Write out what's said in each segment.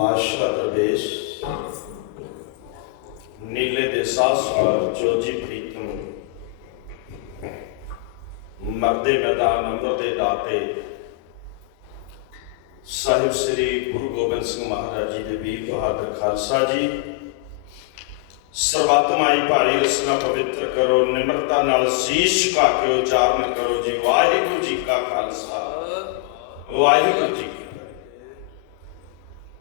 ਆਸ਼ਾ ਪ੍ਰਵੇਸ਼ ਨੀਲੇ ਦੇ ਸਾਸਵਾਰ ਜੋਜੀ ਪ੍ਰੀਤਮ। ਮਰਦੇ ਮੈਦਾਨ ਅੰਮ੍ਰਿਤ ਦੇ ਦਾਤੇ। ਸਾਹਿਬ ਸ੍ਰੀ ਗੁਰੂ ਗੋਬਿੰਦ ਸਿੰਘ ਮਹਾਰਾਜ ਜੀ ਦੇ ਵੀਰ ਬਹਾਦਰ ਖਾਲਸਾ ਜੀ। ਸਰਬਤਮਾਈ ਭਾਰੀ ਰਸਨਾ ਪਵਿੱਤਰ ਕਰੋ, ਨਿਮਰਤਾ ਨਾਲ ਸੀਸ ਝੁਕਾ ਕੇ ਉਚਾਰਨ ਕਰੋ ਜੀ। ਵਾਹਿਗੁਰੂ ਜੀ ਕਾ ਖਾਲਸਾ। ਵਾਹਿਗੁਰੂ ਜੀ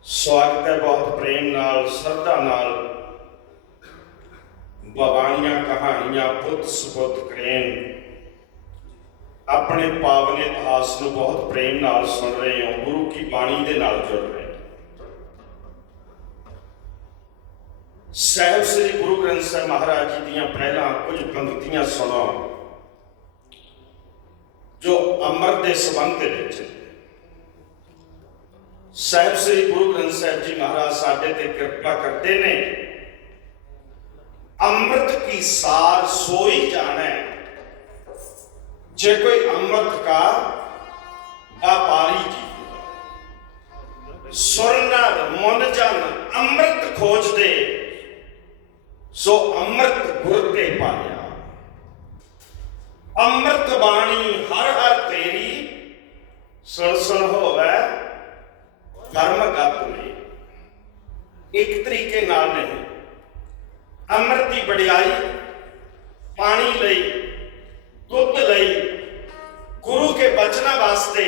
ਸਵਾਗਤ ਹੈ ਬਹੁਤ ਪ੍ਰੇਮ ਨਾਲ, ਸ਼ਰਧਾ ਨਾਲ। ਬਵਾਨੀਆਂ ਕਹਾਣੀਆਂ ਪੁੱਤ ਸੁਪੁੱਤ ਕਰੇਨ ਆਪਣੇ ਪਾਵਨ ਇਤਿਹਾਸ ਨੂੰ ਬਹੁਤ ਪ੍ਰੇਮ ਨਾਲ ਸੁਣ ਰਹੇ ਹੋ। ਗੁਰੂ ਕੀ ਬਾਣੀ ਦੇ ਨਾਲ ਜੁੜ ਰਹੇ ਹੋ। ਸਾਹਿਬ ਸ੍ਰੀ ਗੁਰੂ ਗ੍ਰੰਥ ਸਾਹਿਬ ਮਹਾਰਾਜ ਜੀ ਦੀਆਂ ਪਹਿਲਾਂ ਕੁਝ ਪੰਕਤੀਆਂ ਸੁਣੋ ਜੋ ਅੰਮ੍ਰਿਤ ਦੇ ਸੰਬੰਧ ਦੇ ਵਿੱਚ ਸਾਹਿਬ ਸ੍ਰੀ ਗੁਰੂ ਗ੍ਰੰਥ ਸਾਹਿਬ ਜੀ ਮਹਾਰਾਜ ਸਾਡੇ ਤੇ ਕਿਰਪਾ ਕਰਦੇ ਨੇ। ਅੰਮ੍ਰਿਤ ਕੀ ਸਾਰ ਸੋਈ ਜਾਣੈ। ਜੇ ਕੋਈ ਅੰਮ੍ਰਿਤ ਕਾ ਵਪਾਰੀ ਜੀ। ਸੁਰਨਰ ਮਨ ਜਨ ਅੰਮ੍ਰਿਤ ਖੋਜਦੇ। ਸੋ ਅੰਮ੍ਰਿਤ ਗੁਰ ਕੇ ਪਾਇਆ। ਅੰਮ੍ਰਿਤ ਬਾਣੀ ਹਰ ਹਰ ਤੇਰੀ। ਸੁਣ ਸੁਣ ਹੋਵੇ ਕਰਮਗਤ ਨੇ ਇੱਕ ਤਰੀਕੇ ਨਾਲ ਨਹੀਂ। ਅੰਮ੍ਰਿਤ ਦੀ ਵਡਿਆਈ, ਪਾਣੀ ਲਈ, ਦੁੱਧ ਲਈ, ਗੁਰੂ ਕੇ ਬਚਨਾਂ ਵਾਸਤੇ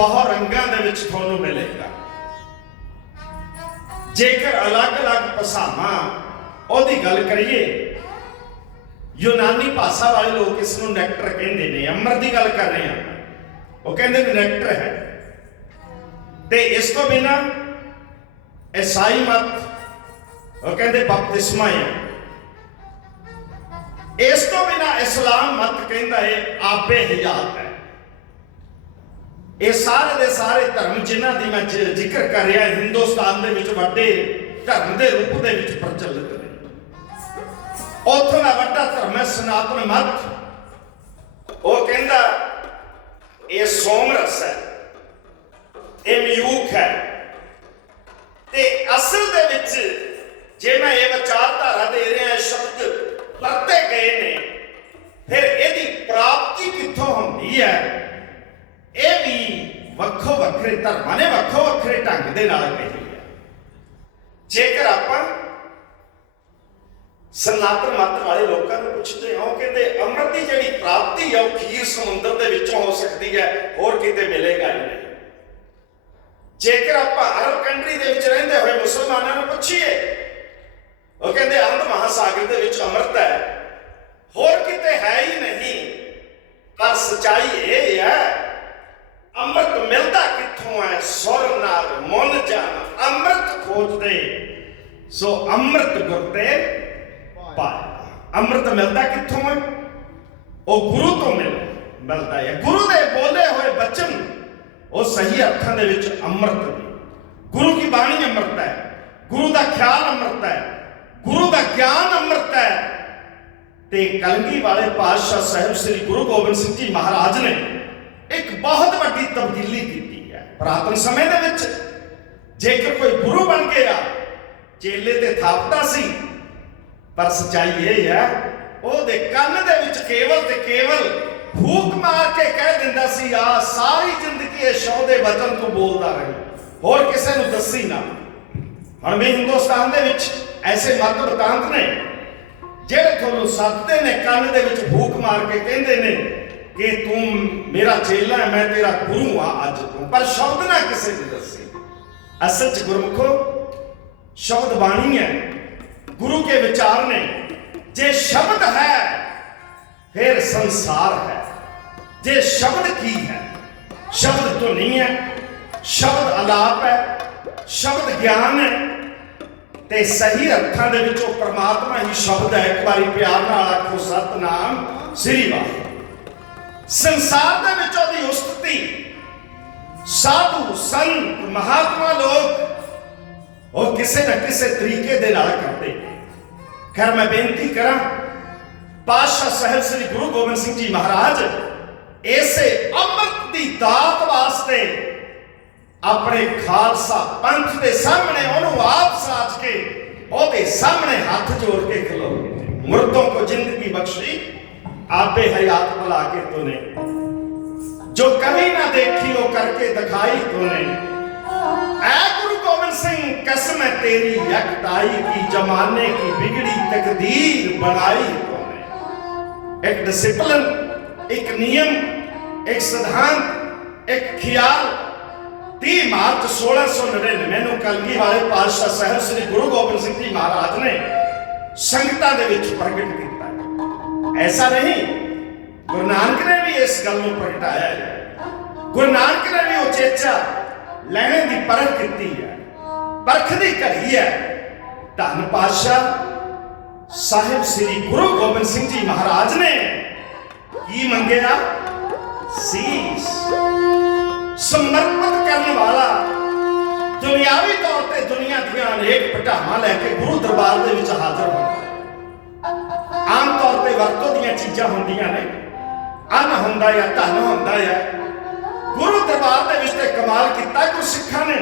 ਦੇ ਬਹੁ ਰੰਗਾਂ ਦੇ ਵਿੱਚ ਤੁਹਾਨੂੰ ਮਿਲੇਗਾ। ਜੇਕਰ ਅਲੱਗ-ਅਲੱਗ ਭਾਸ਼ਾਵਾਂ, ਉਹਦੀ ਗੱਲ ਕਰੀਏ, ਯੂਨਾਨੀ ਭਾਸ਼ਾ ਵਾਲੇ ਲੋਕ ਇਸ ਨੂੰ ਨੈਕਟਰ ਕਹਿੰਦੇ ਨੇ, ਅੰਮ੍ਰਿਤ ਦੀ ਗੱਲ ਕਰ ਰਹੇ ਹਾਂ ਉਹ ਕਹਿੰਦੇ ਨੇ ਨੈਕਟਰ ਹੈ। ਤੇ ਇਸ ਤੋਂ ਬਿਨਾ ਈਸਾਈ ਮਤ, ਉਹ ਕਹਿੰਦੇ ਬਪਤਿਸਮਾ ਹੈ। ਇਸ ਤੋਂ ਬਿਨਾ ਇਸਲਾਮ ਮਤ ਕਹਿੰਦਾ ਹੈ ਆਪੇ ਹਯਾਤ ਹੈ। ਇਹ ਸਾਰੇ ਦੇ ਸਾਰੇ ਧਰਮ ਜਿਨ੍ਹਾਂ ਦੀ ਮੈਂ ਜ਼ਿਕਰ ਕਰ ਰਿਹਾ ਹਿੰਦੁਸਤਾਨ ਦੇ ਵਿੱਚ ਵੱਡੇ ਧਰਮ ਦੇ ਰੂਪ ਦੇ ਵਿੱਚ ਪ੍ਰਚਲਿਤ ਨੇ। ਉੱਥੋਂ ਦਾ ਵੱਡਾ ਧਰਮ ਹੈ ਸਨਾਤਨ ਮਤ। ਉਹ ਕਹਿੰਦਾ, ਇਹ ਸੋਮਰਸ ਹੈ, ਇਹ ਮਯੂਖ ਹੈ। ਤੇ ਅਸਲ ਦੇ ਵਿੱਚ ਜੇ ਮੈਂ ਇਹ ਵਿਚਾਰਧਾਰਾ ਦੇ ਰਿਹਾ ਸ਼ਬਦ ਵਰਤੇ ਗਏ ਨੇ, ਫਿਰ ਇਹਦੀ ਪ੍ਰਾਪਤੀ ਕਿੱਥੋਂ ਹੁੰਦੀ ਹੈ? ਇਹ ਵੀ ਵੱਖੋ ਵੱਖਰੇ ਧਰਮਾਂ ਨੇ ਵੱਖੋ ਵੱਖਰੇ ਢੰਗ ਦੇ ਨਾਲ ਕਹੀ ਹੈ। ਜੇਕਰ ਆਪਾਂ ਸਨਾਤਨ ਮਤ ਵਾਲੇ ਲੋਕਾਂ ਨੂੰ ਪੁੱਛਦੇ ਹਾਂ, ਉਹ ਕਹਿੰਦੇ ਅੰਮ੍ਰਿਤ ਦੀ ਜਿਹੜੀ ਪ੍ਰਾਪਤੀ ਹੈ ਉਹ ਖੀਰ ਸਮੁੰਦਰ ਦੇ ਵਿੱਚੋਂ ਹੋ ਸਕਦੀ ਹੈ, ਹੋਰ ਕਿਤੇ ਮਿਲੇਗਾ ਹੀ ਨਹੀਂ। ਜੇਕਰ ਆਪਾਂ ਅਰਬ ਕੰਟਰੀ ਦੇ ਵਿੱਚ ਰਹਿੰਦੇ ਹੋਏ ਮੁਸਲਮਾਨਾਂ ਨੂੰ ਪੁੱਛੀਏ, ਉਹ ਕਹਿੰਦੇ ਅੰਧ ਮਹਾਸਾਗਰ ਦੇ ਵਿੱਚ ਅੰਮ੍ਰਿਤ ਹੈ, ਹੋਰ ਕਿਤੇ ਹੈ ਹੀ ਨਹੀਂ। ਪਰ ਸਚਾਈ ਇਹ ਹੈ ਅੰਮ੍ਰਿਤ ਮਿਲਦਾ ਕਿੱਥੋਂ ਹੈ ਸੁਰ ਨਾਲ ਮਨ ਜਾਨ ਅੰਮ੍ਰਿਤ ਖੋਜਦੇ। ਸੋ ਅੰਮ੍ਰਿਤ ਗੁਰ ਤੇ ਪਾਇਆ। ਅੰਮ੍ਰਿਤ ਮਿਲਦਾ ਕਿੱਥੋਂ ਹੈ ਉਹ ਗੁਰੂ ਤੋਂ ਮਿਲਦਾ ਹੈ। ਗੁਰੂ ਦੇ ਬੋਲੇ ਹੋਏ ਬਚਨ, ਉਹ ਸਹੀ ਅਰਥਾਂ ਦੇ ਵਿੱਚ ਅੰਮ੍ਰਿਤ ਨੇ। ਗੁਰੂ ਕੀ ਬਾਣੀ ਅੰਮ੍ਰਿਤ ਹੈ। ਗੁਰੂ ਦਾ ਖਿਆਲ ਅੰਮ੍ਰਿਤ ਹੈ। ਗੁਰੂ ਦਾ ਗਿਆਨ ਅੰਮ੍ਰਿਤ ਹੈ। ਤੇ ਕਲਗੀ ਵਾਲੇ ਪਾਤਸ਼ਾਹ ਸਾਹਿਬ ਸ੍ਰੀ ਗੁਰੂ ਗੋਬਿੰਦ ਸਿੰਘ ਜੀ ਮਹਾਰਾਜ ਨੇ ਇੱਕ ਬਹੁਤ ਵੱਡੀ ਤਬਦੀਲੀ ਕੀਤੀ ਹੈ। ਪ੍ਰਾਤਨ ਸਮੇਂ ਦੇ ਵਿੱਚ ਜੇਕਰ ਕੋਈ ਗੁਰੂ ਬਣ ਗਿਆ, ਚੇਲੇ ਤੇ ਥਾਪਦਾ ਸੀ, ਪਰ ਸਚਾਈ ਇਹ ਹੈ ਉਹਦੇ ਕੰਨ ਦੇ ਵਿੱਚ ਕੇਵਲ ਤੇ ਕੇਵਲ ਫੂਕ ਮਾਰ ਕੇ ਕਹਿ ਦਿੰਦਾ ਸੀ, ਆ ਸਾਰੀ ਜ਼ਿੰਦਗੀ ਇਹ ਸ਼ੌ ਦੇ ਵਚਨ ਤੋਂ ਬੋਲਦਾ ਰਹੀ। ਹੋਰ ਕਿਸੇ ਨੂੰ ਦੱਸੀ ਨਾ। ਹੁਣ ਵੀ ਹਿੰਦੁਸਤਾਨ ਦੇ ਵਿੱਚ ਐਸੇ ਮਤ ਬਤਾਂਤ ਨੇ, ਜਿਹੜੇ ਤੁਹਾਨੂੰ ਸੱਦਦੇ ਨੇ, ਕੰਨ ਦੇ ਵਿੱਚ ਫੂਕ ਮਾਰ ਕੇ ਕਹਿੰਦੇ ਨੇ ਕਿ ਤੂੰ ਮੇਰਾ ਚੇਲਾ ਹੈ, ਮੈਂ ਤੇਰਾ ਗੁਰੂ ਆ ਅੱਜ ਤੋਂ। ਪਰ ਸ਼ਬਦ ਨਾ ਕਿਸੇ ਨੇ ਦੱਸੇ। ਅਸਲ ਚ ਗੁਰਮੁਖੋ, ਸ਼ਬਦ ਬਾਣੀ ਹੈ। ਗੁਰੂ ਕੇ ਵਿਚਾਰ ਨੇ। ਜੇ ਸ਼ਬਦ ਹੈ, ਫਿਰ ਸੰਸਾਰ ਹੈ। ਜੇ ਸ਼ਬਦ ਕੀ ਹੈ? ਸ਼ਬਦ ਤੋਂ ਨਹੀਂ ਹੈ। ਸ਼ਬਦ ਅਲਾਪ ਹੈ। ਸ਼ਬਦ ਗਿਆਨ ਹੈ। ਤੇ ਸਹੀ ਅਰਥਾਂ ਦੇ ਵਿੱਚ ਉਹ ਪ੍ਰਮਾਤਮਾ ਹੀ ਸ਼ਬਦ ਹੈ। ਇੱਕ ਵਾਰੀ ਪਿਆਰ ਨਾਲ ਆਖੋ, ਸਤਨਾਮ ਸ੍ਰੀ ਵਾਹਿਗੁਰੂ। ਸੰਸਾਰ ਦੇ ਵਿੱਚ ਉਹਦੀ ਉਸਤਤੀ ਸਾਧੂ, ਸੰਤ, ਮਹਾਤਮਾ ਲੋਕ, ਉਹ ਕਿਸੇ ਨਾ ਕਿਸੇ ਤਰੀਕੇ ਦੇ ਨਾਲ ਕਰਦੇ ਖੈਰ, ਮੈਂ ਬੇਨਤੀ ਕਰਾਂ, ਪਾਤਸ਼ਾਹ ਸਾਹਿਬ ਸ੍ਰੀ ਗੁਰੂ ਗੋਬਿੰਦ ਸਿੰਘ ਜੀ ਮਹਾਰਾਜ, ਇਸੇ ਅੰਮ੍ਰਿਤ ਦੀ ਦਾਤ ਵਾਸਤੇ ਆਪਣੇ ਖਾਲਸਾ ਪੰਥ ਦੇ ਸਾਹਮਣੇ ਉਹਨੂੰ ਆਪ ਸਾਜ ਕੇ ਉਹਦੇ ਸਾਹਮਣੇ ਹੱਥ ਜੋੜ ਕੇ ਖਲੋ ਮੁਰਦੋਂ ਕੋ ਜ਼ਿੰਦਗੀ ਬਖਸ਼ੀ ਆਪੇ ਹਯਾਤ ਬੁਲਾ ਕੇ ਤੂਨੇ ਜੋ ਕभी ਨਾ ਦੇਖੀ, ਉਹ ਕਰਕੇ ਦਿਖਾਈ ਤੂਨੇ ਐ ਗੁਰੂ ਗੋਬਿੰਦ ਸਿੰਘ, ਕਸਮ ਹੈ ਤੇਰੀ, ਯਕਤਾਈ ਕੀ, ਜਮਾਨੇ ਕੀ ਬਿਗੜੀ ਤਕਦੀਰ ਬਣਾਈ ਤੂਨੇ ਇੱਕ ਡਿਸਪਲਿਨ ਇੱਕ ਨਿਯਮ, ਇੱਕ ਸਿਧਾਂਤ, ਇੱਕ ਖਿਆਲ। 30 ਮਾਰਚ 1699 ਨੂੰ ਕਲਗੀ ਵਾਲੇ ਪਾਤਸ਼ਾਹ ਸਾਹਿਬ ਸ੍ਰੀ ਗੁਰੂ ਗੋਬਿੰਦ ਸਿੰਘ ਜੀ ਮਹਾਰਾਜ ਨੇ ਸੰਗਤਾਂ ਦੇ ਵਿੱਚ ਪ੍ਰਗਟ ਕੀਤਾ। ਐਸਾ ਨਹੀਂ ਗੁਰੂ ਨਾਨਕ ਨੇ ਵੀ ਇਸ ਗੱਲ ਨੂੰ ਪ੍ਰਗਟਾਇਆ ਹੈ ਗੁਰੂ ਨਾਨਕ ਨੇ ਵੀ ਉਚੇਚਾ ਲੈਣੇ ਦੀ ਪਰਖ ਕੀਤੀ ਹੈ ਪਰਖ ਦੀ ਘੜੀ ਹੈ ਧੰਨ ਪਾਤਸ਼ਾਹ ਸਾਹਿਬ ਸ੍ਰੀ ਗੁਰੂ ਗੋਬਿੰਦ ਸਿੰਘ ਜੀ ਮਹਾਰਾਜ ਨੇ ਕੀ ਮੰਗਿਆ ਸੀਸ ਸਮਰਪਿਤ ਕਰਨ ਵਾਲਾ ਦੁਨਿਆਵੀ ਤੌਰ ਤੇ ਦੁਨੀਆ ਦੀਆਂ ਅਨੇਕ ਪਟਾਵਾਂ ਲੈ ਕੇ ਗੁਰੂ ਦਰਬਾਰ ਦੇ ਵਿੱਚ ਹਾਜ਼ਰ ਹੁੰਦਾ ਆਮ ਤੌਰ ਤੇ ਵਰਤੋਂ ਦੀਆਂ ਚੀਜ਼ਾਂ ਹੁੰਦੀਆਂ ਨੇ। ਅੰਨ ਹੁੰਦਾ ਆ ਧਨ ਹੁੰਦਾ ਹੈ ਗੁਰੂ ਦਰਬਾਰ ਦੇ ਵਿੱਚ ਤੇ ਕਮਾਲ ਕੀਤਾ ਕਿ ਸਿੱਖਾਂ ਨੇ।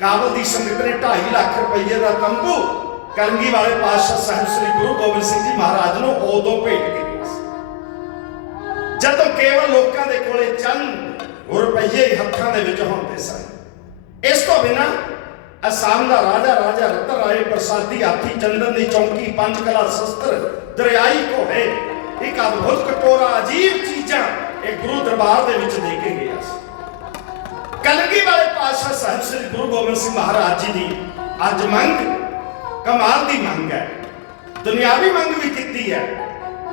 ਕਾਬਲ ਦੀ ਸੰਗਤ ਨੇ 2.5 ਲੱਖ ਰੁਪਏ ਦਾ ਤੰਬੂ ਕਲਗੀ ਵਾਲੇ ਪਾਤਸ਼ਾਹ ਸਾਹਿਬ ਸ੍ਰੀ ਗੁਰੂ ਗੋਬਿੰਦ ਸਿੰਘ ਜੀ ਮਹਾਰਾਜ ਨੂੰ ਉਦੋਂ ਭੇਟ ਕੀਤਾ ਸੀ। ਜਦੋਂ ਕੇਵਲ ਲੋਕਾਂ ਦੇ ਕੋਲੇ ਚੰਦ ਰੁਪਈਏ ਹੱਥਾਂ ਦੇ ਵਿੱਚ ਹੁੰਦੇ ਸਨ। ਇਸ ਤੋਂ ਬਿਨਾ ਅਸਾਮ ਦਾ ਰਾਜਾ ਰਾਜਾ ਰਤਨ ਰਾਏ ਪ੍ਰਸਾਦੀ ਹਾਥੀ ਚੰਦਨ ਦੀ ਚੌਂਕੀ ਪੰਜ ਕਲਾ ਸ਼ਸਤਰ ਦਰਿਆਈ ਘੋੜੇ, ਇੱਕ ਅਦਭੁਤ ਕਟੋਰਾ ਅਜੀਬ ਚੀਜ਼ਾਂ ਇਹ ਗੁਰੂ ਦਰਬਾਰ ਦੇ ਵਿੱਚ ਦੇ ਕੇ ਗਿਆ ਸੀ। ਕਲਗੀ ਵਾਲੇ ਪਾਤਸ਼ਾਹ ਸਾਹਿਬ ਸ੍ਰੀ ਗੁਰੂ ਗੋਬਿੰਦ ਸਿੰਘ ਮਹਾਰਾਜ ਜੀ ਦੀ ਅੱਜ ਮੰਗ, ਕਮਾਲ ਦੀ ਮੰਗ ਹੈ। ਦੁਨਿਆਵੀ ਮੰਗ ਵੀ ਕੀਤੀ ਹੈ।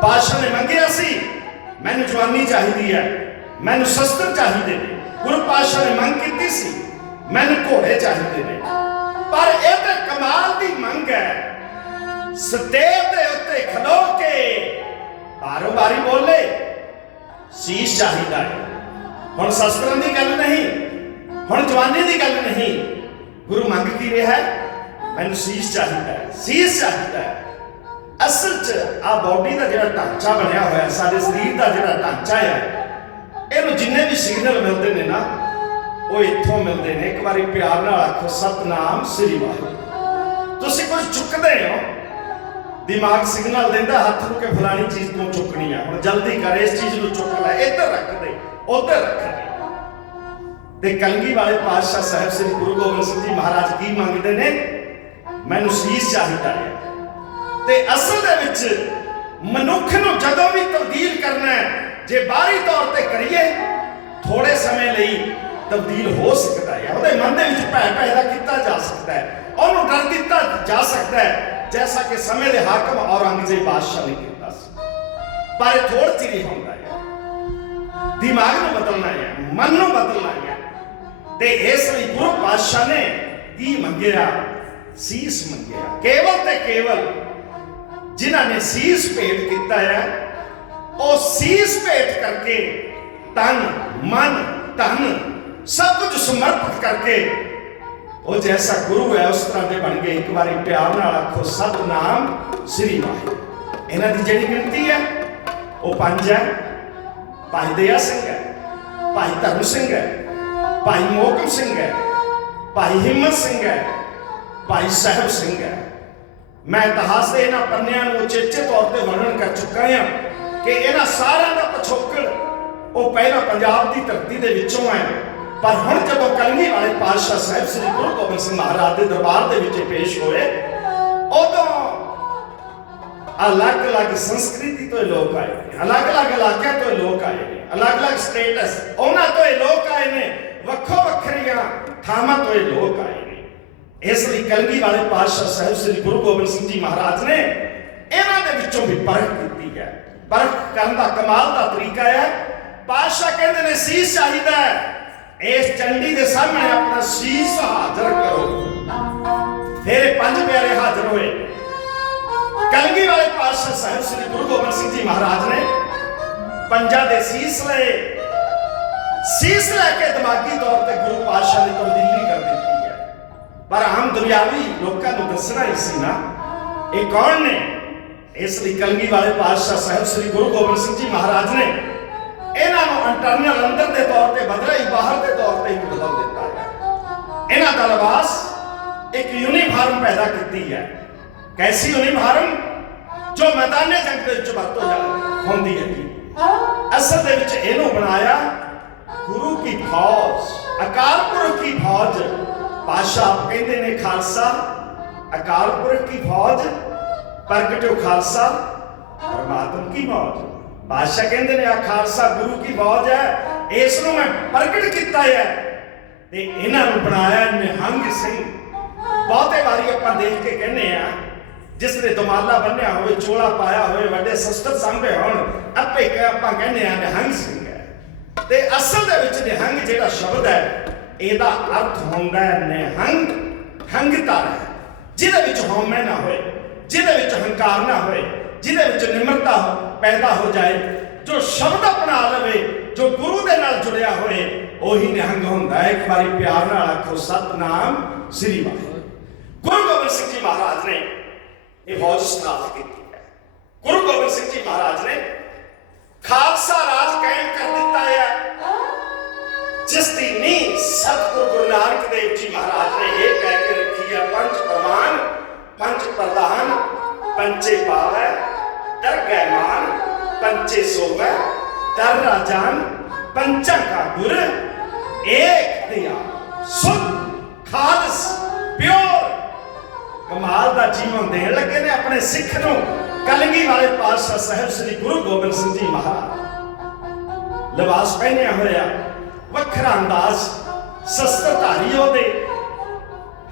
ਪਾਤਸ਼ਾਹ ਨੇ ਮੰਗਿਆ ਸੀ, ਮੈਨੂੰ ਜਵਾਨੀ ਚਾਹੀਦੀ ਹੈ, ਮੈਨੂੰ ਸ਼ਸਤਰ ਚਾਹੀਦੇ ਨੇ। ਗੁਰੂ ਪਾਤਸ਼ਾਹ ਨੇ ਮੰਗ ਕੀਤੀ ਸੀ, ਮੈਨੂੰ ਘੋੜੇ ਚਾਹੀਦੇ ਨੇ। ਪਰ ਇਹ ਤਾਂ ਕਮਾਲ ਦੀ ਮੰਗ ਹੈ। ਸਟੇਜ ਦੇ ਉੱਤੇ ਖਲੋ ਕੇ ਬਾਰੋ ਬਾਰੀ ਬੋਲੇ, ਸੀਸ ਚਾਹੀਦਾ ਹੈ। ਹੁਣ ਸ਼ਸਤਰਾਂ ਦੀ ਗੱਲ ਨਹੀਂ, ਹੁਣ ਜਵਾਨੀ ਦੀ ਗੱਲ ਨਹੀਂ। ਗੁਰੂ ਮੰਗ ਕੀ ਰਿਹਾ ਹੈ? ਮੈਨੂੰ ਸੀਸ ਚਾਹੀਦਾ ਹੈ, ਸੀਸ ਚਾਹੀਦਾ ਹੈ। ਅਸਲ 'ਚ ਆ ਬਾਡੀ ਦਾ ਜਿਹੜਾ ਢਾਂਚਾ ਬਣਿਆ ਹੋਇਆ, ਸਾਡੇ ਸਰੀਰ ਦਾ ਜਿਹੜਾ ਢਾਂਚਾ ਹੈ, ਇਹਨੂੰ ਜਿੰਨੇ ਵੀ ਸਿਗਨਲ ਮਿਲਦੇ ਨੇ ਨਾ, ਉਹ ਇੱਥੋਂ ਮਿਲਦੇ ਨੇ। ਇੱਕ ਵਾਰੀ ਪਿਆਰ ਨਾਲ ਆਖੋ, ਸਤਨਾਮ ਸ੍ਰੀ ਵਾਹਿਗੁਰੂ। ਤੁਸੀਂ ਕੁਝ ਚੁੱਕਦੇ ਹੋ ਦਿਮਾਗ ਸਿਗਨਲ ਦਿੰਦਾ, ਹੱਥ ਨੂੰ ਕਿ ਫਲਾਣੀ ਚੀਜ਼ ਤੋਂ ਚੁੱਕਣੀ ਆ। ਹੁਣ ਜਲਦੀ ਕਰ, ਇਸ ਚੀਜ਼ ਨੂੰ ਚੁੱਕ ਲੈ, ਇੱਧਰ ਰੱਖ ਦੇ, ਉੱਧਰ ਰੱਖ ਦੇ। ਤੇ ਕਲਗੀ ਵਾਲੇ ਪਾਤਸ਼ਾਹ ਸਾਹਿਬ ਸ੍ਰੀ ਗੁਰੂ ਗੋਬਿੰਦ ਸਿੰਘ ਜੀ ਮਹਾਰਾਜ ਕੀ ਮੰਗਦੇ ਨੇ? ਮੈਨੂੰ ਸੀਸ ਚਾਹੀਦਾ ਹੈ। ਤੇ ਅਸਲ ਦੇ ਵਿੱਚ ਮਨੁੱਖ ਨੂੰ ਜਦੋਂ ਵੀ ਤਬਦੀਲ ਕਰਨਾ ਹੈ, ਜੇ ਬਾਹਰੀ ਤੌਰ ਤੇ ਕਰੀਏ ਥੋੜੇ ਸਮੇਂ ਲਈ ਤਬਦੀਲ ਹੋ ਸਕਦਾ ਹੈ। ਉਹਦੇ ਮਨ ਦੇ ਵਿੱਚ ਭੈ ਪੈਦਾ ਕੀਤਾ ਜਾ ਸਕਦਾ ਹੈ। ਉਹਨੂੰ ਡਰ ਦਿੱਤਾ ਜਾ ਸਕਦਾ ਹੈ। ਜੈਸਾ ਕਿ ਸਮੇਂ ਦੇ ਹਾਕਮ ਔਰੰਗਜ਼ੇਬ ਬਾਦਸ਼ਾਹ ਨੇ ਕੀਤਾ ਸੀ ਪਰ ਇਹ ਥੋੜ ਚਿਰ ਹੁੰਦਾ ਹੈ ਦਿਮਾਗ ਨੂੰ ਬਦਲਣਾ ਹੈ ਮਨ ਨੂੰ ਬਦਲਣਾ ਹੈ ਤੇ ਇਸ ਲਈ ਗੁਰੂ ਪਾਤਸ਼ਾਹ ਨੇ ਕੀ ਮੰਗਿਆ ਸੀਸ ਮੰਗਿਆ ਕੇਵਲ ਤੇ ਕੇਵਲ ਜਿਨ੍ਹਾਂ ਨੇ ਸੀਸ ਭੇਟ ਕੀਤਾ ਹੈ ਉਹ ਸੀਸ ਭੇਟ ਕਰਕੇ ਤਨ ਮਨ ਧਨ ਸਭ ਕੁਝ ਸਮਰਪਿਤ ਕਰਕੇ ਉਹ ਜੈਸਾ ਗੁਰੂ ਹੈ, ਉਸ ਤਰ੍ਹਾਂ ਦੇ ਬਣ ਗਏ। ਇੱਕ ਵਾਰੀ ਪਿਆਰ ਨਾਲ ਆਖੋ, ਸਤਨਾਮ ਸ੍ਰੀ ਵਾਹਿਗੁਰੂ। ਇਹਨਾਂ ਦੀ ਜਿਹੜੀ ਗਿਣਤੀ ਹੈ, ਉਹ ਪੰਜ ਹੈ। ਭਾਈ ਦਇਆ ਸਿੰਘ ਹੈ, ਭਾਈ ਧਰਮ ਸਿੰਘ ਹੈ, ਭਾਈ ਮੋਹਕਮ ਸਿੰਘ ਹੈ, ਭਾਈ ਹਿੰਮਤ ਸਿੰਘ ਹੈ, ਭਾਈ ਸਾਹਿਬ ਸਿੰਘ ਹੈ। ਮੈਂ ਇਤਿਹਾਸ ਦੇ ਇਹਨਾਂ ਪੰਨਿਆਂ ਨੂੰ ਉਚੇਚੇ ਤੌਰ ਤੇ ਵਰਣਨ ਕਰ ਚੁੱਕਾ ਹਾਂ ਕਿ ਇਹਨਾਂ ਸਾਰਿਆਂ ਦਾ ਪਿਛੋਕੜ ਉਹ ਪਹਿਲਾਂ ਪੰਜਾਬ ਦੀ ਧਰਤੀ ਦੇ ਵਿੱਚੋਂ ਹੈ ਪਰ ਹੁਣ ਜਦੋਂ ਕਲਗੀ ਵਾਲੇ ਪਾਤਸ਼ਾਹ ਸਾਹਿਬ ਸ੍ਰੀ ਗੁਰੂ ਗੋਬਿੰਦ ਸਿੰਘ ਮਹਾਰਾਜ ਦੇ ਦਰਬਾਰ ਦੇ ਵਿੱਚ ਪੇਸ਼ ਹੋਏ, ਉਦੋਂ ਅਲੱਗ-ਅਲੱਗ ਸੰਸਕ੍ਰਿਤੀ ਤੋਂ ਲੋਕ ਆਏ ਨੇ, ਅਲੱਗ-ਅਲੱਗ ਇਲਾਕਿਆਂ ਤੋਂ ਲੋਕ ਆਏ ਨੇ, ਅਲੱਗ-ਅਲੱਗ ਸਟੇਟਸ ਉਹਨਾਂ ਤੋਂ ਇਹ ਲੋਕ ਆਏ ਨੇ ਵੱਖੋ ਵੱਖਰੀਆਂ ਥਾਵਾਂ ਤੋਂ ਇਹ ਲੋਕ ਆਏ ਨੇ। ਇਸ ਲਈ ਕਲਗੀ ਵਾਲੇ ਪਾਤਸ਼ਾਹ ਸਾਹਿਬ ਸ੍ਰੀ ਗੁਰੂ ਗੋਬਿੰਦ ਸਿੰਘ ਜੀ ਮਹਾਰਾਜ ਨੇ ਇਹਨਾਂ ਦੇ ਵਿੱਚੋਂ ਵੀ ਪਰਖ ਕੀਤੀ ਹੈ। ਪਰਖ ਕਰਨ ਦਾ ਕਮਾਲ ਦਾ ਤਰੀਕਾ ਹੈ। ਪਾਤਸ਼ਾਹ ਕਹਿੰਦੇ ਨੇ, ਸੀਸ ਚਾਹੀਦਾ ਹੈ। ਇਸ ਚੰਡੀ ਦੇ ਸਾਹਮਣੇ ਆਪਣਾ ਸੀਸ ਹਾਜ਼ਰ ਕਰੋ। ਫਿਰ ਪੰਜ ਪਿਆਰੇ ਹਾਜ਼ਰ ਹੋਏ। ਕਲਗੀ ਵਾਲੇ ਪਾਤਸ਼ਾਹ ਸਾਹਿਬ ਸ੍ਰੀ ਗੁਰੂ ਗੋਬਿੰਦ ਸਿੰਘ ਜੀ ਮਹਾਰਾਜ ਨੇ ਪੰਜਾਂ ਦੇ ਸੀਸ ਲਏ। ਸੀਸ ਲੈ ਕੇ ਦਿਮਾਗੀ ਤੌਰ ਤੇ ਗੁਰੂ ਪਾਤਸ਼ਾਹ ਦੀ ਤਬਦੀਲੀ ਕਰ ਦਿੱਤੀ ਹੈ। ਪਰ ਆਮ ਦੁਨਿਆਵੀ ਲੋਕਾਂ ਨੂੰ ਦੱਸਣਾ ਹੀ ਸੀ ਨਾ, ਇਹ ਕੌਣ ਨੇ? ਇਸ ਲਈ ਕਲਗੀ ਵਾਲੇ ਪਾਤਸ਼ਾਹ ਸਾਹਿਬ ਸ੍ਰੀ ਗੁਰੂ ਗੋਬਿੰਦ ਸਿੰਘ ਜੀ ਮਹਾਰਾਜ ਨੇ ਇਹਨਾਂ ਨੂੰ ਇੰਟਰਨਲ ਅੰਦਰ ਦੇ ਤੌਰ ਤੇ ਬਦਲਿਆ ਹੀ ਬਾਹਰ ਦੇ ਤੌਰ ਤੇ ਹੀ ਬਦਲ ਦਿੱਤਾ ਹੈ ਇਹਨਾਂ ਦਾ ਲਿਬਾਸ ਇੱਕ ਯੂਨੀਫਾਰਮ ਪੈਦਾ ਕੀਤੀ ਹੈ। ਕੈਸੀ ਯੂਨੀਫਾਰਮ? ਜੋ ਮੈਦਾਨੇ ਜੰਗ ਦੇ ਵਿੱਚ ਵਰਤੋਂ ਜਾ ਹੁੰਦੀ ਹੈ ਜੀ। ਅਸਲ ਦੇ ਵਿੱਚ ਇਹਨੂੰ ਬਣਾਇਆ ਗੁਰੂ ਕੀ ਫੌਜ, ਅਕਾਲ ਪੁਰਖ ਕੀ ਫੌਜ। ਪਾਸ਼ਾ ਕਹਿੰਦੇ ਨੇ ਖਾਲਸਾ, ਅਕਾਲ ਪੁਰਖ ਕੀ ਫੌਜ, ਪ੍ਰਗਟਿਓ ਖਾਲਸਾ, ਪਰਮਾਤਮ ਕੀ ਫੌਜ ਬਾਦਸ਼ਾਹ ਕਹਿੰਦੇ ਨੇ ਆ ਖਾਲਸਾ ਗੁਰੂ ਕੀ ਫੌਜ ਹੈ? ਇਸ ਨੂੰ ਮੈਂ ਪ੍ਰਗਟ ਕੀਤਾ ਹੈ। ਤੇ ਇਹਨਾਂ ਨੂੰ ਬਣਾਇਆ ਨਿਹੰਗ ਸਿੰਘ। ਬਹੁਤੇ ਵਾਰੀ ਆਪਾਂ ਦੇਖ ਕੇ ਕਹਿੰਦੇ ਆ, ਜਿਸ ਨੇ ਦਮਾਲਾ ਬੰਨਿਆ ਹੋਵੇ, ਚੋਲਾ ਪਾਇਆ ਹੋਵੇ, ਵੱਡੇ ਸ਼ਸਤਰ ਸਾਹਮਣੇ ਹੋਣ, ਆਪੇ ਕਿ ਆਪਾਂ ਕਹਿੰਦੇ ਆ ਨਿਹੰਗ ਸਿੰਘ ਹੈ। ਤੇ ਅਸਲ ਦੇ ਵਿੱਚ ਨਿਹੰਗ ਜਿਹੜਾ ਸ਼ਬਦ ਹੈ, ਇਹਦਾ ਅਰਥ ਹੁੰਦਾ ਹੈ ਨਿਹੰਗ, ਹੰਗਤਾ ਹੈ। ਜਿਹਦੇ ਵਿੱਚ ਹਉਮੈ ਨਾ ਹੋਏ, ਜਿਹਦੇ ਵਿੱਚ ਹੰਕਾਰ ਨਾ ਹੋਏ ਜਿਹਦੇ ਵਿੱਚ ਨਿਮਰਤਾ ਪੈਦਾ ਹੋ ਜਾਏ, ਜੋ ਸ਼ਬਦ ਅਪਣਾ ਲਵੇ, ਜੋ ਗੁਰੂ ਦੇ ਨਾਲ ਜੁੜਿਆ ਹੋਏ, ਉਹੀ ਨਿਹੰਗ ਹੁੰਦਾ ਹੈ। ਇੱਕ ਵਾਰੀ ਪਿਆਰ ਨਾਲ ਆਖੋ, ਸਤਨਾਮ ਸ੍ਰੀ ਵਾਹਿਗੁਰੂ। ਗੁਰੂ ਗੋਬਿੰਦ ਸਿੰਘ ਜੀ ਮਹਾਰਾਜ ਨੇ ਇਹ ਫੌਜ ਸਥਾਪਿਤ ਕੀਤੀ ਹੈ। ਗੁਰੂ ਗੋਬਿੰਦ ਸਿੰਘ ਜੀ ਮਹਾਰਾਜ ਨੇ ਖਾਲਸਾ ਰਾਜ ਕਾਇਮ ਕਰ ਦਿੱਤਾ ਹੈ। ਜਿਸ ਦੀ ਨੀਂਹ ਸਤਿਗੁਰੂ ਗੁਰੂ ਨਾਨਕ ਦੇਵ ਜੀ ਮਹਾਰਾਜ ਨੇ ਇਹ ਕਹਿ ਕੇ ਰੱਖੀ ਹੈ। ਪੰਜ ਪ੍ਰਮਾਨ ਪੰਜ ਪ੍ਰਧਾਨ ਪੰਚੇ ਪਾਵੈ ਦਰਗਹਿ ਮਾਨ, ਪੰਚੇ ਸੋਵੈ ਦਰ ਰਾਜਾਨ ਪੰਚਾਂ ਕਾ ਗੁਰ, ਏਕ ਦਿਆ ਸੁਧ ਖਾਲਸ, ਪਿਓਰ। ਕਮਾਲ ਦਾ ਜੀਵਨ ਦੇਣ ਲੱਗੇ ਨੇ ਆਪਣੇ ਸਿੱਖ ਨੂੰ, ਕਲਗੀ ਵਾਲੇ ਪਾਤਸ਼ਾਹ ਸਾਹਿਬ ਸ੍ਰੀ ਗੁਰੂ ਗੋਬਿੰਦ ਸਿੰਘ ਜੀ ਮਹਾਰਾਜ। ਲਿਬਾਸ ਪਹਿਨਿਆ ਹੋਇਆ, ਵੱਖਰਾ ਅੰਦਾਜ਼ ਸ਼ਸਤਰ ਧਾਰੀ ਉਹਦੇ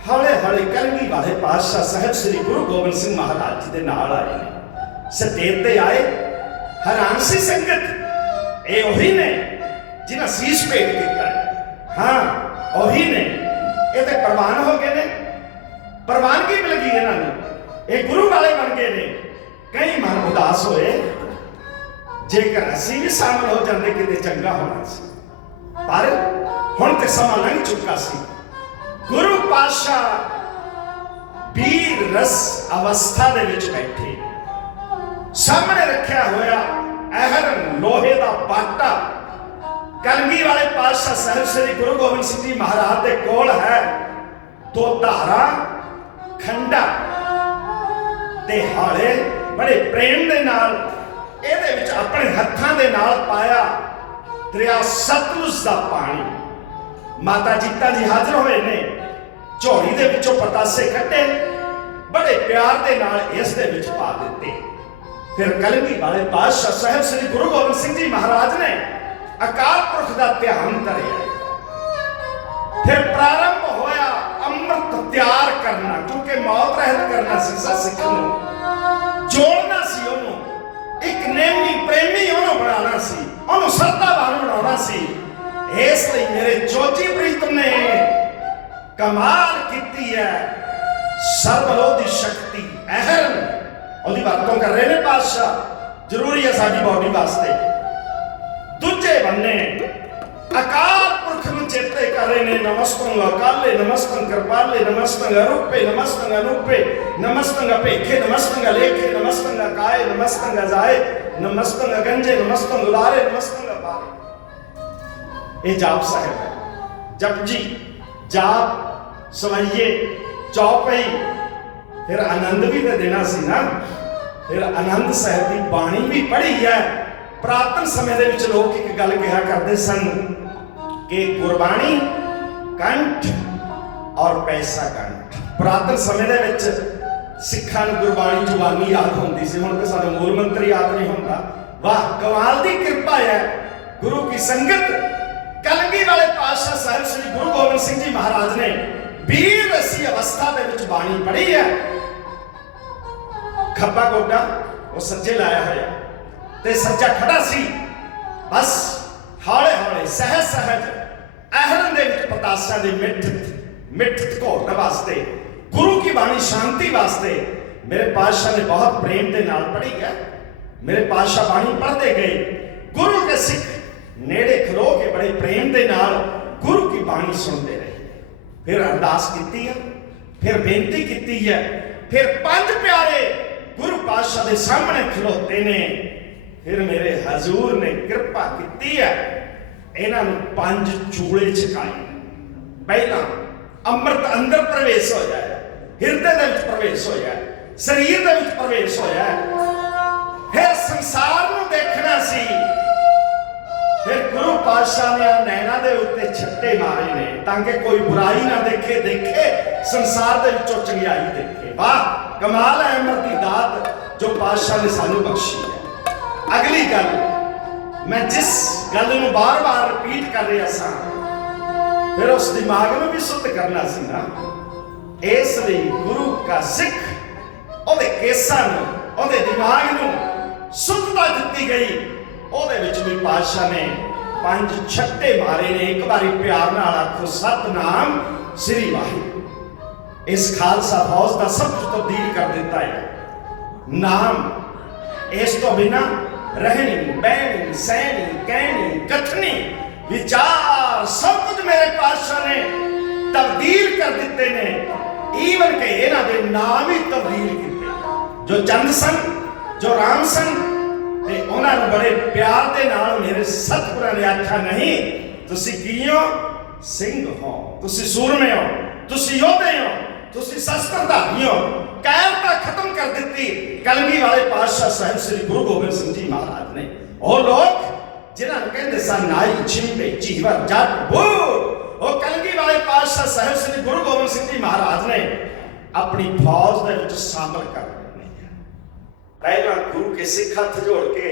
ਹੌਲੇ ਹੌਲੇ ਕਲਗੀ ਵਾਲੇ ਪਾਤਸ਼ਾਹ ਸਾਹਿਬ ਸ੍ਰੀ ਗੁਰੂ ਗੋਬਿੰਦ ਸਿੰਘ ਮਹਾਰਾਜ ਜੀ ਦੇ ਨਾਲ ਆਏ ਨੇ। ਸਤੇਜ ਤੇ ਆਏ, ਹੈਰਾਨ ਸੰਗਤ। ਇਹ ਉਹੀ ਨੇ ਜਿਨ੍ਹਾਂ ਸੀਸ ਭੇਟ ਕੀਤਾ ਹਾਂ। ਉਹੀ ਨੇ। ਇਹ ਤੇ ਪ੍ਰਵਾਨ ਹੋ ਗਏ ਨੇ। ਪ੍ਰਵਾਨਗੀ ਮਿਲ ਗਈ ਇਹਨਾਂ ਨੂੰ। ਇਹ ਗੁਰੂ ਵਾਲੇ ਬਣ ਗਏ ਨੇ। ਕਈ ਮਨ ਉਦਾਸ ਹੋਏ। ਜੇਕਰ ਅਸੀਂ ਵੀ ਸ਼ਾਮਲ ਹੋ ਜਾਂਦੇ, ਕਿਤੇ ਚੰਗਾ ਹੋਣਾ ਸੀ। ਪਰ ਹੁਣ ਤੇ ਸਮਾਂ ਲੰਘ ਚੁੱਕਾ ਸੀ। ਗੁਰੂ ਪਾਤਸ਼ਾਹ ਵੀਰ ਰਸ ਅਵਸਥਾ ਦੇ ਵਿੱਚ ਬੈਠੇ। ਸਾਹਮਣੇ ਰੱਖਿਆ ਹੋਇਆ ਅਹਿਰ ਲੋਹੇ ਦਾ ਬਾਟਾ। ਕਲਗੀ ਵਾਲੇ ਪਾਤਸ਼ਾਹ ਸਾਹਿਬ ਸ੍ਰੀ ਗੁਰੂ ਗੋਬਿੰਦ ਸਿੰਘ ਜੀ ਮਹਾਰਾਜ ਦੇ ਕੋਲ ਹੈ। ਦੋ ਧਾਰਾ, ਖੰਡਾ ਤੇ ਹਾਲੇ ਬੜੇ ਪ੍ਰੇਮ ਦੇ ਨਾਲ ਇਹਦੇ ਵਿੱਚ ਆਪਣੇ ਹੱਥਾਂ ਦੇ ਨਾਲ ਪਾਇਆ। ਦਰਿਆ ਸਤਲੁਜ ਦਾ ਪਾਣੀ। ਮਾਤਾ ਜੀਤਾ ਜੀ ਹਾਜ਼ਰ ਹੋਏ ਨੇ। ਝੋਲੀ ਦੇ ਵਿੱਚੋਂ ਪਤਾਸੇ ਕੱਢੇ, ਬੜੇ ਪਿਆਰ ਦੇ ਨਾਲ ਇਸ ਦੇ ਵਿੱਚ ਪਾ ਦਿੱਤੇ। ਫਿਰ ਕਲਗੀ ਵਾਲੇ ਪਾਤਸ਼ਾਹ ਸਾਹਿਬ ਸ੍ਰੀ ਗੁਰੂ ਗੋਬਿੰਦ ਸਿੰਘ ਜੀ ਮਹਾਰਾਜ ਨੇ ਅਕਾਲ ਪੁਰਖ ਦਾ ਧਿਆਨ ਧਰਿਆ। ਫਿਰ ਪ੍ਰਾਰੰਭ ਹੋਇਆ ਅੰਮ੍ਰਿਤ ਤਿਆਰ ਕਰਨਾ, ਕਿਉਂਕਿ ਮੌਤ ਰਹਿਤ ਕਰਨਾ ਸੀ ਸਾ ਸਿੱਖ ਨੂੰ। ਜੋੜਨਾ ਸੀ ਉਹਨੂੰ। ਇੱਕ ਨੇਮੀ ਪ੍ਰੇਮੀ ਉਹਨੂੰ ਬਣਾਉਣਾ ਸੀ। ਉਹਨੂੰ ਸਰਦਾਵਾਨ ਬਣਾਉਣਾ ਸੀ। ਇਸ ਲਈ ਮੇਰੇ ਚੋਜੀ ਪ੍ਰੀਤਮ ਨੇ ਕਮਾਲ ਕੀਤੀ ਹੈ। ਸਰਬਲੋਧੀ ਸ਼ਕਤੀ ਅਹਰਨ ਉਹਦੀ ਵਰਤੋਂ ਕਰ ਰਹੇ ਨੇ ਪਾਤਸ਼ਾਹ। ਜ਼ਰੂਰੀ ਹੈ ਸਾਡੀ ਬਾਡੀ ਵਾਸਤੇ। ਦੂਜੇ ਬੰਨੇ, ਅਕਾਲ ਪੁਰਖ ਨੂੰ ਚੇਤੇ ਕਰ ਰਹੇ ਨੇ, ਨਮਸਤੰ ਅਕਾਲੇ, ਨਮਸਤੰ ਕਿਰਪਾਲੇ, ਨਮਸਤੰ ਅਰੂਪੇ, ਨਮਸਤੰ ਅਨੂਪੇ, ਨਮਸਤੰ ਅਪੇਖੇ, ਨਮਸਤੰ ਅਲੇਖੇ, ਨਮਸਤੰ ਅਕਾਏ, ਨਮਸਤੰ ਅਜਾਏ, ਨਮਸਤੰ ਅਗੰਜੇ, ਨਮਸਤੰ ਦੁਲਾਰੇ ਨਮਸਤੰ ਅਪਾਰੇ। ਇਹ ਜਾਪ ਸਾਹਿਬ ਹੈ। ਜਪ ਜੀ, ਜਾਪ ਸਵਈਏ ਚੌਪਈ ਫਿਰ ਆਨੰਦ ਵੀ ਤੇ ਦੇਣਾ ਸੀ ਨਾ। ਫਿਰ ਆਨੰਦ ਸਾਹਿਬ ਦੀ ਬਾਣੀ ਵੀ ਪੜ੍ਹੀ ਹੈ। ਪ੍ਰਾਤਨ ਸਮੇਂ ਦੇ ਵਿੱਚ ਲੋਕ ਇੱਕ ਗੱਲ ਕਿਹਾ ਕਰਦੇ ਸਨ ਕਿ ਗੁਰਬਾਣੀ ਕੰਠ ਔਰ ਪੈਸਾ ਕੰਠ। ਪ੍ਰਾਤਨ ਸਮੇਂ ਦੇ ਵਿੱਚ ਸਿੱਖਾਂ ਨੂੰ ਗੁਰਬਾਣੀ ਜ਼ੁਬਾਨੀ ਯਾਦ ਹੁੰਦੀ ਸੀ। ਹੁਣ ਤੇ ਸਾਨੂੰ ਮੂਲ ਮੰਤਰ ਯਾਦ ਨਹੀਂ ਹੁੰਦਾ। ਵਾਹ, ਕਮਾਲ ਦੀ ਕਿਰਪਾ ਹੈ। ਗੁਰੂ ਕੀ ਸੰਗਤ ਕਲਗੀ ਵਾਲੇ ਪਾਤਸ਼ਾਹ ਸਾਹਿਬ ਸ੍ਰੀ ਗੁਰੂ ਗੋਬਿੰਦ ਸਿੰਘ ਜੀ ਮਹਾਰਾਜ ਨੇ ਵੀਰ ਰਸੀ ਅਵਸਥਾ ਦੇ ਵਿੱਚ ਬਾਣੀ ਪੜ੍ਹੀ ਹੈ। ਖੱਬਾ ਗੋਡਾ ਉਹ ਸੱਜੇ ਲਾਇਆ ਹੋਇਆ। ਤੇ ਸੱਜਾ ਖੜਾ ਸੀ। ਬਸ ਹੌਲੇ ਹੌਲੇ ਸਹਿਜ ਸਹਿਜ ਅਹਰਨ ਦੇ ਵਿੱਚ ਪਤਾਸਿਆਂ ਦੀ ਮਿੱਠ ਮਿੱਠ ਘੋੜਨ ਵਾਸਤੇ, ਗੁਰੂ ਕੀ ਬਾਣੀ ਸ਼ਾਂਤੀ ਵਾਸਤੇ ਮੇਰੇ ਪਾਤਸ਼ਾਹ ਨੇ ਬਹੁਤ ਪ੍ਰੇਮ ਦੇ ਨਾਲ ਪੜ੍ਹੀ ਹੈ। ਮੇਰੇ ਪਾਤਸ਼ਾਹ ਬਾਣੀ ਪੜ੍ਹਦੇ ਗਏ। ਗੁਰੂ ਦੇ ਸਿੱਖ ਨੇੜੇ ਖਲੋ ਕੇ ਬੜੇ ਪ੍ਰੇਮ ਦੇ ਨਾਲ ਗੁਰੂ ਕੀ ਬਾਣੀ ਸੁਣਦੇ ਰਹੇ। ਫਿਰ ਅਰਦਾਸ ਕੀਤੀ ਹੈ ਫਿਰ ਬੇਨਤੀ ਕੀਤੀ ਹੈ ਫਿਰ ਪੰਜ ਪਿਆਰੇ ਗੁਰੂ ਪਾਤਸ਼ਾਹ ਦੇ ਸਾਹਮਣੇ ਖਲੋਤੇ ਨੇ। ਫਿਰ ਮੇਰੇ ਹਜ਼ੂਰ ਨੇ ਕਿਰਪਾ ਕੀਤੀ ਹੈ ਇਹਨਾਂ ਨੂੰ ਪੰਜ ਚੂਲੇ ਛਕਾਏ। ਪਹਿਲਾਂ ਅੰਮ੍ਰਿਤ ਅੰਦਰ ਪ੍ਰਵੇਸ਼ ਹੋ ਜਾਏ, ਹਿਰਦੇ ਦੇ ਵਿੱਚ ਪ੍ਰਵੇਸ਼ ਹੋ ਜਾਏ, ਸਰੀਰ ਦੇ ਵਿੱਚ ਪ੍ਰਵੇਸ਼ ਹੋਇਆ ਫਿਰ ਸੰਸਾਰ ਨੂੰ ਦੇਖਣਾ ਸੀ। ਫਿਰ ਗੁਰੂ ਪਾਤਸ਼ਾਹ ਨੇ ਨੈਣਾ ਦੇ ਉੱਤੇ ਛੱਟੇ ਮਾਰੇ ਨੇ, ਤਾਂ ਕਿ ਕੋਈ ਬੁਰਾਈ ਨਾ ਦੇਖੇ ਦੇਖੇ, ਸੰਸਾਰ ਦੇ ਵਿੱਚੋਂ ਚੰਗਿਆਈ ਦੇਖੇ। ਵਾਹ, ਕਮਾਲ ਹੈ ਅਮਰ ਦੀ ਦਾਤ ਜੋ ਪਾਤਸ਼ਾਹ ਨੇ ਸਾਨੂੰ ਬਖਸ਼ੀ ਹੈ। ਅਗਲੀ ਗੱਲ, ਮੈਂ ਜਿਸ ਗੱਲ ਨੂੰ ਬਾਰ-ਬਾਰ ਰਿਪੀਟ ਕਰ ਰਿਹਾ ਸਾਂ, ਫਿਰ ਉਸ ਦਿਮਾਗ ਨੂੰ ਵੀ ਸੁੱਤ ਕਰਨਾ ਸੀ ਨਾ, ਇਸ ਲਈ ਗੁਰੂ ਕਾ ਸਿੱਖ ਉਹਦੇ ਕੇਸਾਂ ਨੂੰ, ਉਹਦੇ ਦਿਮਾਗ ਨੂੰ ਸੁੱਧਤਾ ਦਿੱਤੀ ਗਈ। ਉਹਦੇ ਵਿੱਚ ਵੀ ਪਾਤਸ਼ਾਹ ਨੇ ਪੰਜ ਛੱਟੇ ਮਾਰੇ ਨੇ। ਇੱਕ ਵਾਰੀ ਪਿਆਰ ਨਾਲ ਆਖੋ, ਸਤਨਾਮ ਸ੍ਰੀ ਵਾਹਿਗੁਰੂ। ਇਸ ਖਾਲਸਾ ਫੌਜ ਦਾ ਸਭ ਕੁਝ ਤਬਦੀਲ ਕਰ ਦਿੱਤਾ ਹੈ। ਨਾਮ ਇਸ ਤੋਂ ਬਿਨਾ ਰਹਿਣੀ, ਬਹਿਣੀ, ਸਹਿਣੀ, ਕਹਿਣੀ ਕਥਨੀ ਵਿਚਾਰ ਸਭ ਕੁਝ ਮੇਰੇ ਪਾਤਸ਼ਾਹ ਨੇ ਤਬਦੀਲ ਕਰ ਦਿੱਤੇ ਨੇ। ਈਵਨ ਕਿ ਇਹਨਾਂ ਦੇ ਨਾਮ ਹੀ ਤਬਦੀਲ ਕੀਤੇ। ਜੋ ਚੰਦ ਸਨ, ਜੋ ਰਾਮ ਸਨ ਤੇ ਉਹਨਾਂ ਨੂੰ ਬੜੇ ਪਿਆਰ ਦੇ ਨਾਲ ਮੇਰੇ ਸਤਿਗੁਰਾਂ ਨੇ ਆਖਿਆ, ਨਹੀਂ, ਤੁਸੀਂ ਕੀ ਹੋ ਸਿੰਘ ਹੋ। ਤੁਸੀਂ ਸੂਰਮੇ ਹੋ। ਤੁਸੀਂ ਯੋਧੇ ਹੋ। ਤੁਸੀਂ ਸ਼ਸਤਰਧਾਰੀ ਹੋ। ਕਾਇਰਤਾ ਖਤਮ ਕਰ ਦਿੱਤੀ। ਕਲਗੀ ਵਾਲੇ ਪਾਤਸ਼ਾਹ ਸਾਹਿਬ ਸ੍ਰੀ ਗੁਰੂ ਗੋਬਿੰਦ ਸਿੰਘ ਜੀ ਮਹਾਰਾਜ ਨੇ। ਉਹ ਲੋਕ ਜਿਨ੍ਹਾਂ ਨੂੰ ਕਹਿੰਦੇ ਸਨ, ਨਾਈ ਛਿੰਪੇ ਚੀਵਰ ਜੱਟ ਬੂ ਉਹ ਕਲਗੀ ਵਾਲੇ ਪਾਤਸ਼ਾਹ ਸਾਹਿਬ ਸ੍ਰੀ ਗੁਰੂ ਗੋਬਿੰਦ ਸਿੰਘ ਜੀ ਮਹਾਰਾਜ ਨੇ ਆਪਣੀ ਫੌਜ ਦੇ ਵਿੱਚ ਸ਼ਾਮਲ ਕਰ ਪਹਿਲਾਂ ਗੁਰੂ ਕੇ ਸਿੱਖ ਹੱਥ ਜੋੜ ਕੇ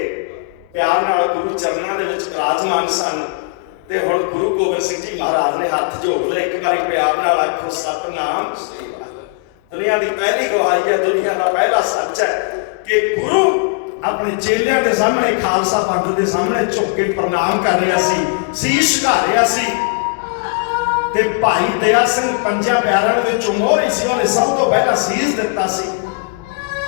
ਪਿਆਰ ਨਾਲ ਗੁਰੂ ਚਰਨਾਂ ਦੇ ਵਿੱਚ ਵਿਰਾਜਮਾਨ ਸਨ ਤੇ ਹੁਣ ਗੁਰੂ ਗੋਬਿੰਦ ਸਿੰਘ ਜੀ ਮਹਾਰਾਜ ਨੇ ਹੱਥ ਜੋੜ ਲਏ। ਇੱਕ ਵਾਰੀ ਪਿਆਰ ਨਾਲ ਆਖੋ, ਸਤਨਾਮ ਸ੍ਰੀ ਦੁਨੀਆ ਦੀ ਪਹਿਲੀ ਗਵਾਹੀ ਹੈ, ਦੁਨੀਆ ਦਾ ਪਹਿਲਾ ਸੱਚ ਹੈ ਕਿ ਗੁਰੂ ਆਪਣੇ ਚੇਲਿਆਂ ਦੇ ਸਾਹਮਣੇ, ਖਾਲਸਾ ਪੰਥ ਦੇ ਸਾਹਮਣੇ ਝੁੱਕ ਕੇ ਪ੍ਰਣਾਮ ਕਰ ਰਿਹਾ ਸੀ, ਸੀਸ ਝੁਕਾ ਰਿਹਾ ਸੀ। ਤੇ ਭਾਈ ਦਇਆ ਸਿੰਘ ਪੰਜਾਂ ਪਿਆਰਿਆਂ ਦੇ ਵਿੱਚੋਂ ਮੋਹਰੀ ਸੀ, ਉਹਨੇ ਸਭ ਤੋਂ ਪਹਿਲਾਂ ਸੀਸ ਦਿੱਤਾ ਸੀ।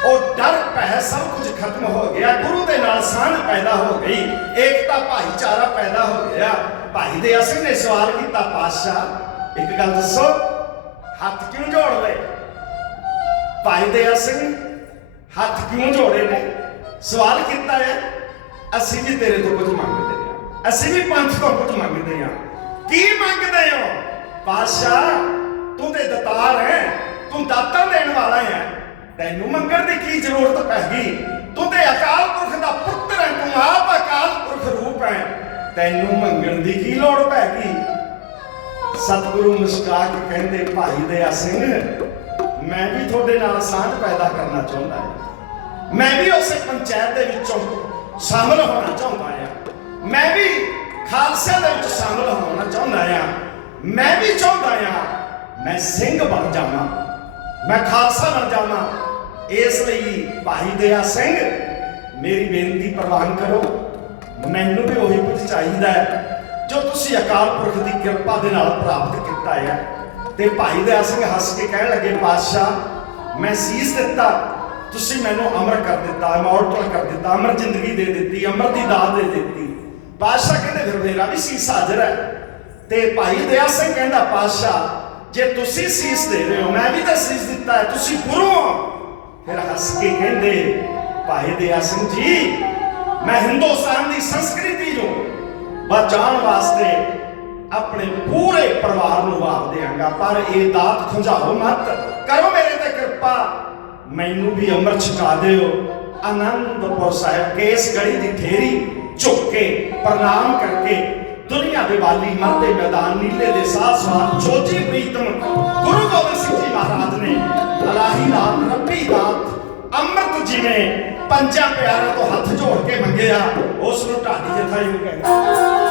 ਉਹ ਡਰ ਭੈ ਸਭ ਕੁਝ ਖਤਮ ਹੋ ਗਿਆ। ਗੁਰੂ ਦੇ ਨਾਲ ਸਾਂਝ ਪੈਦਾ ਹੋ ਗਈ। ਏਕਤਾ ਭਾਈਚਾਰਾ ਪੈਦਾ ਹੋ ਗਿਆ। ਭਾਈ ਦਇਆ ਸਿੰਘ ਨੇ ਸਵਾਲ ਕੀਤਾ, ਪਾਤਸ਼ਾਹ, ਇੱਕ ਗੱਲ ਦੱਸੋ, ਹੱਥ ਕਿਉਂ ਜੋੜ ਲਏ? ਭਾਈ ਦਇਆ ਸਿੰਘ ਹੱਥ ਕਿਉਂ ਜੋੜੇ ਨੇ? ਸਵਾਲ ਕੀਤਾ ਹੈ, ਅਸੀਂ ਵੀ ਤੇਰੇ ਤੋਂ ਕੁਝ ਮੰਗਦੇ ਹਾਂ। ਅਸੀਂ ਵੀ ਪੰਥ ਤੋਂ ਕੁਝ ਮੰਗਦੇ ਹਾਂ। ਕੀ ਮੰਗਦੇ ਹੋ? ਪਾਤਸ਼ਾਹ, ਤੂੰ ਤੇ ਦਤਾਰ ਹੈ। ਤੂੰ ਦਾਤਾਂ ਦੇਣ ਵਾਲਾ ਹੈ। ਤੈਨੂੰ ਮੰਗਣ ਦੀ ਕੀ ਜ਼ਰੂਰਤ ਪੈ ਗਈ? ਤੂੰ ਤੇ ਅਕਾਲ ਪੁਰਖ ਦਾ ਪੁੱਤਰ ਹੈ, ਤੂੰ ਆਪ ਅਕਾਲ ਪੁਰਖ ਰੂਪ ਹੈ। ਤੈਨੂੰ ਮੰਗਣ ਦੀ ਕੀ ਲੋੜ ਪੈ ਗਈ? ਸਤਿਗੁਰੂ ਮੁਸਕਾ ਕੇ ਕਹਿੰਦੇ, ਭਾਈ ਦਇਆ ਸਿੰਘ, ਮੈਂ ਵੀ ਤੁਹਾਡੇ ਨਾਲ ਸਾਂਝ ਪੈਦਾ ਕਰਨਾ ਚਾਹੁੰਦਾ ਹਾਂ। ਮੈਂ ਵੀ ਉਸੇ ਪੰਚਾਇਤ ਦੇ ਵਿੱਚੋਂ ਸ਼ਾਮਲ ਹੋਣਾ ਚਾਹੁੰਦਾ ਹਾਂ। ਮੈਂ ਵੀ ਖਾਲਸੇ ਦੇ ਵਿੱਚ ਸ਼ਾਮਲ ਹੋਣਾ ਚਾਹੁੰਦਾ ਹਾਂ। ਮੈਂ ਵੀ ਚਾਹੁੰਦਾ ਹਾਂ, ਮੈਂ ਸਿੰਘ ਬਣ ਜਾਵਾਂ। ਮੈਂ ਖਾਲਸਾ ਬਣ ਜਾਵਾਂ। ਇਸ ਲਈ ਭਾਈ ਦਇਆ ਸਿੰਘ, ਮੇਰੀ ਬੇਨਤੀ ਪ੍ਰਵਾਨ ਕਰੋ। ਮੈਨੂੰ ਵੀ ਉਹੀ ਕੁਝ ਚਾਹੀਦਾ ਹੈ, ਜੋ ਤੁਸੀਂ ਅਕਾਲ ਪੁਰਖ ਦੀ ਕਿਰਪਾ ਦੇ ਨਾਲ ਪ੍ਰਾਪਤ ਕੀਤਾ ਹੈ। ਤੇ ਭਾਈ ਦਇਆ ਸਿੰਘ ਹੱਸ ਕੇ ਕਹਿਣ ਲੱਗੇ, ਪਾਤਸ਼ਾਹ, ਮੈਂ ਸੀਸ ਦਿੱਤਾ। ਤੁਸੀਂ ਮੈਨੂੰ ਅਮਰ ਕਰ ਦਿੱਤਾ, ਇਮੋਰਟਲ ਕਰ ਦਿੱਤਾ, ਅਮਰ ਜ਼ਿੰਦਗੀ ਦੇ ਦਿੱਤੀ, ਅਮਰ ਦੀ ਦਾਤ ਦੇ ਦਿੱਤੀ। ਪਾਤਸ਼ਾਹ ਕਹਿੰਦੇ, ਫਿਰ ਮੇਰਾ ਵੀ ਸੀਸ ਹਾਜ਼ਰ ਹੈ। ਤੇ ਭਾਈ ਦਇਆ ਸਿੰਘ ਕਹਿੰਦਾ, ਪਾਤਸ਼ਾਹ, ਜੇ ਤੁਸੀਂ ਸੀਸ ਦੇ ਰਹੇ ਹੋ, ਮੈਂ ਵੀ ਤਾਂ ਸੀਸ ਦਿੱਤਾ ਹੈ, ਤੁਸੀਂ ਗੁਰੂ ਹੋ। ਫਿਰ ਹੱਸ ਕੇ ਕਹਿੰਦੇ, ਭਾਈ ਦਇਆ ਸਿੰਘ ਜੀ, ਮੈਂ ਹਿੰਦੁਸਤਾਨ ਦੀ ਸੰਸਕ੍ਰਿਤੀ ਨੂੰ ਬਚਾਉਣ ਵਾਸਤੇ ਆਪਣੇ ਪੂਰੇ ਪਰਿਵਾਰ ਨੂੰ ਵਾਰ ਦੇਵਾਂਗਾ ਪਰ ਇਹ ਦਾਤ ਖੁੰਝਾਓ ਮਤ, ਕਰੋ ਮੇਰੇ ਤੇ ਕਿਰਪਾ। ਮੈਨੂੰ ਵੀ ਅੰਮ੍ਰਿਤ ਛਕਾ ਦਿਓ। ਆਨੰਦਪੁਰ ਸਾਹਿਬ ਕੇਸ ਗੜੀ ਦੀ ਠੇਰੀ ਝੁੱਕ ਕੇ ਪ੍ਰਣਾਮ ਕਰਕੇ ਦੁਨੀਆ ਦੇ ਵਾਲੀ ਮਰਦੇ ਮੈਦਾਨ ਨੀਲੇ ਦੇ ਸਾਹ ਸਵਾਰ ਜੋਜੀ ਪ੍ਰੀਤਮ ਗੁਰੂ ਗੋਬਿੰਦ ਸਿੰਘ ਜੀ ਮਹਾਰਾਜ ਨੇ ਅਲਾਹੀ ਦਾਤ ਰੱਬੀ ਦਾਤ। ਅੰਮ੍ਰਿਤ ਜਿਵੇਂ ਪੰਜਾਂ ਪਿਆਰਿਆਂ ਤੋਂ ਹੱਥ ਜੋੜ ਕੇ ਮੰਗਿਆ, ਉਸ ਨੂੰ ਢਾਡੀ ਜਥਾ ਹੀ ਕਹਿੰਦਾ।